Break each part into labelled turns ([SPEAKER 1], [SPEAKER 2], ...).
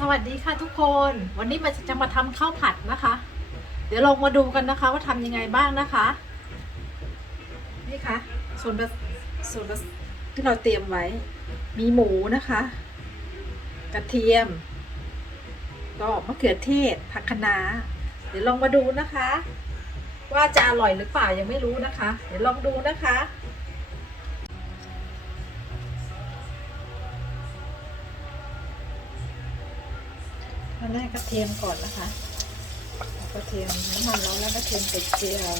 [SPEAKER 1] สวัสดีค่ะทุกคน วันนี้มันจะมาทำข้าวผัดนะคะ เดี๋ยวลองมาดูกันนะคะ ว่าทำยังไงบ้างนะคะ นี่ค่ะ ส่วนผสส่วนที่เราเตรียมไว้ มีหมูนะคะ กระเทียมก็มะเขือเทศผักคะน้าเดี๋ยวลองมาดูนะคะ ว่าจะอร่อยหรือเปล่ายังไม่รู้นะคะ เดี๋ยวลองดูนะคะ มาแรกกระเทียมก่อนนะคะกระเทียมน้ำมันร้อนแล้วกระเทียมเป็ดเจียว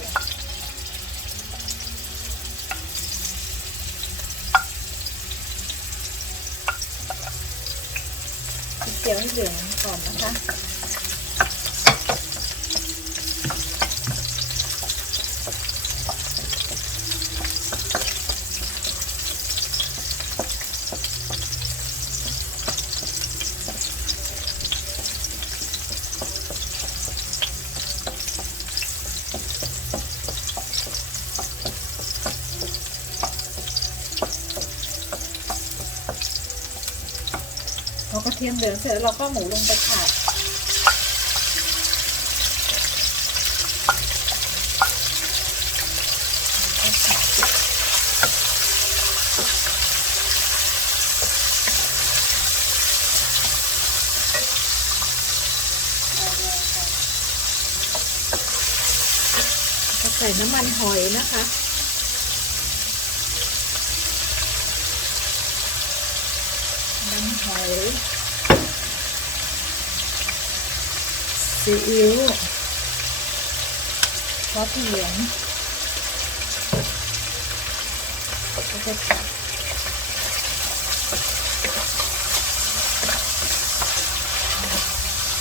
[SPEAKER 1] เจียวให้เหลืองก่อนนะคะ เทียมเหลืองเสร็จแล้วเราก็หมูลงไปผัดใส่น้ำมันหอยนะคะน้ำหอย ซีอิ๊วซอสเหลืองแล้วก็ผัด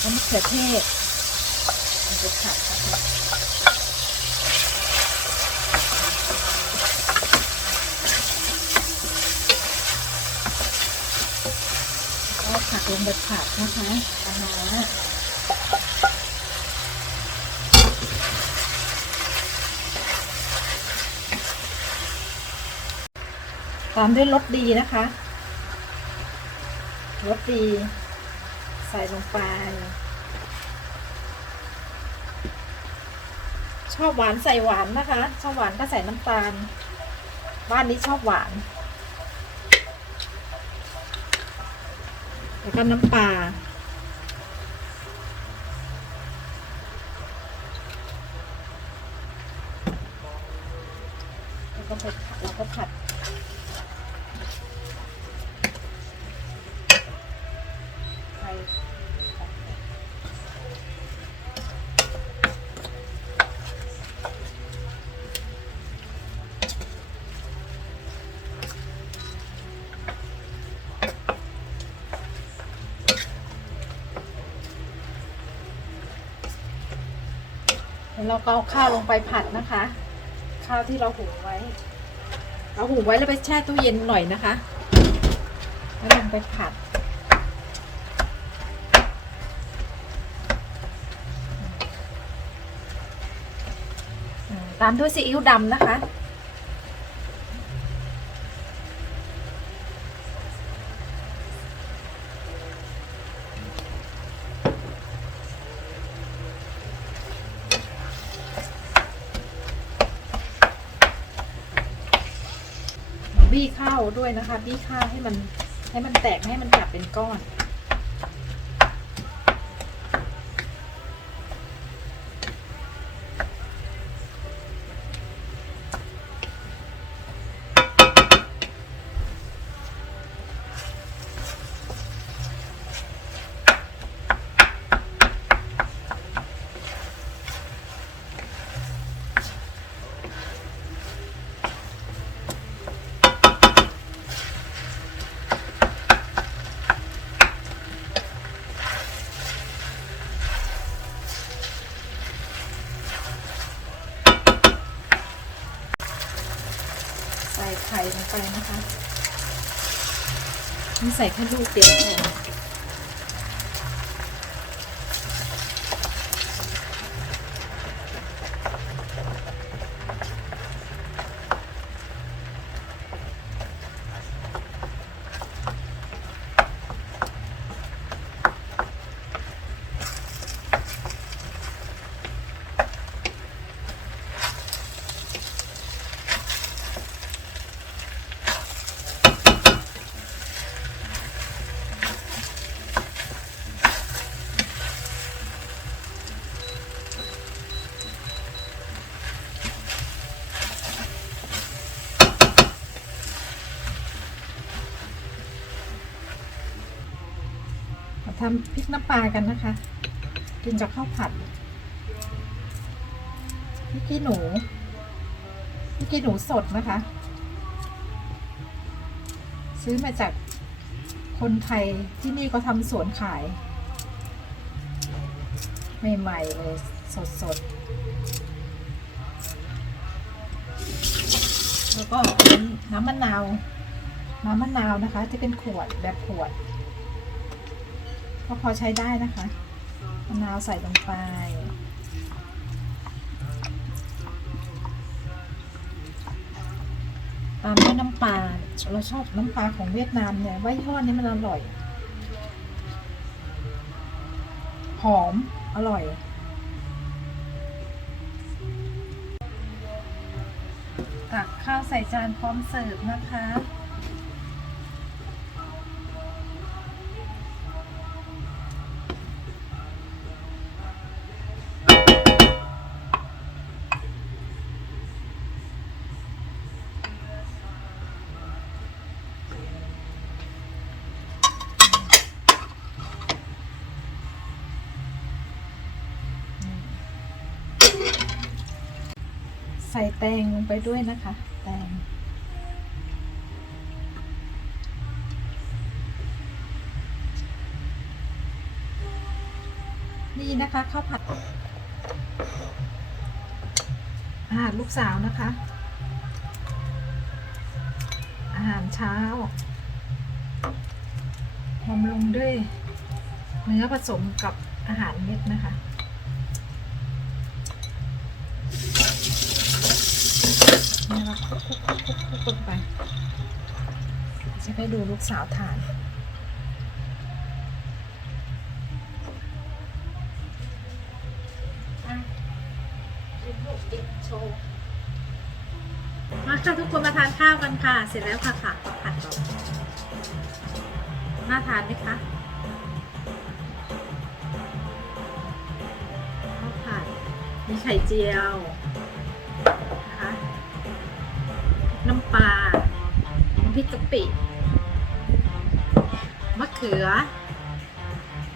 [SPEAKER 1] น้ำมะเขือเทศมันจะผัดนะคะก็ผักลงไปผัดนะคะปลาร ตามด้วยรสดีนะคะรสดี ใส่ลงไป ชอบหวานใส่หวานนะคะ ชอบหวานก็ใส่น้ำตาล บ้านนี้ชอบหวาน แล้วก็น้ำปลาแล้วก็ผัดแล้วก็ผัด แล้วเราก็เอาข้าวลงไปผัดนะคะ ข้าวที่เราหุงไว้ เราหุงไว้แล้วไปแช่ตู้เย็นหน่อยนะคะ แล้วลงไปผัดตามด้วยซีอิ๊วดำนะคะ บี้ข้าวด้วยนะคะบี้ข้าวให้มันให้มันแตกให้มันจับเป็นก้อน ไข่ลงไปนะคะนี่ใส่แค่ลูกเดียวพอ ทำพริกน้ำปลากันนะคะ กินกับข้าวผัดพริกขี้หนูพริกขี้หนูสดนะคะ ซื้อมาจากคนไทยที่นี่ก็ทำสวนขาย ใหม่ๆเลยสดๆ แล้วก็นน้ำมะนาว น้ำมะนาวนะคะ ที่เป็นขวดแบบขวด ก็พอใช้ได้นะคะมะนาวใส่ลงไป ตามด้วยน้ำปลาเราชอบน้ำปลาของเวียดนามเนี่ยว่ายี่ห้อนี้มันอร่อย หอม อร่อยตักข้าวใส่จานพร้อมเสิร์ฟนะคะ ส่แตงลงไปด้วยนะคะ แตงนี่นะคะข้าวผัดอาหารลูกสาวนะคะ อาหารเช้าทำลงด้วยเนื้อผสมกับอาหารเม็ดนะคะ นี่เราคลุ กคลุกคุกคุกคุกลงไปจะให้ดูลูกสาวทานอะกินมาค่ะทุกคนมาทานข้าวกันค่ะ เสร็จแล้วค่ะค่ะผัดต่อน่าทานไหมคะข้าวผัดมีไข่เจียว พริกกะปิมะเขือ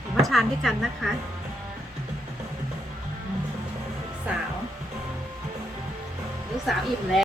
[SPEAKER 1] ผมาทานด้วยกันนะคะ สาว ลูกสาวอิ่มแล้ว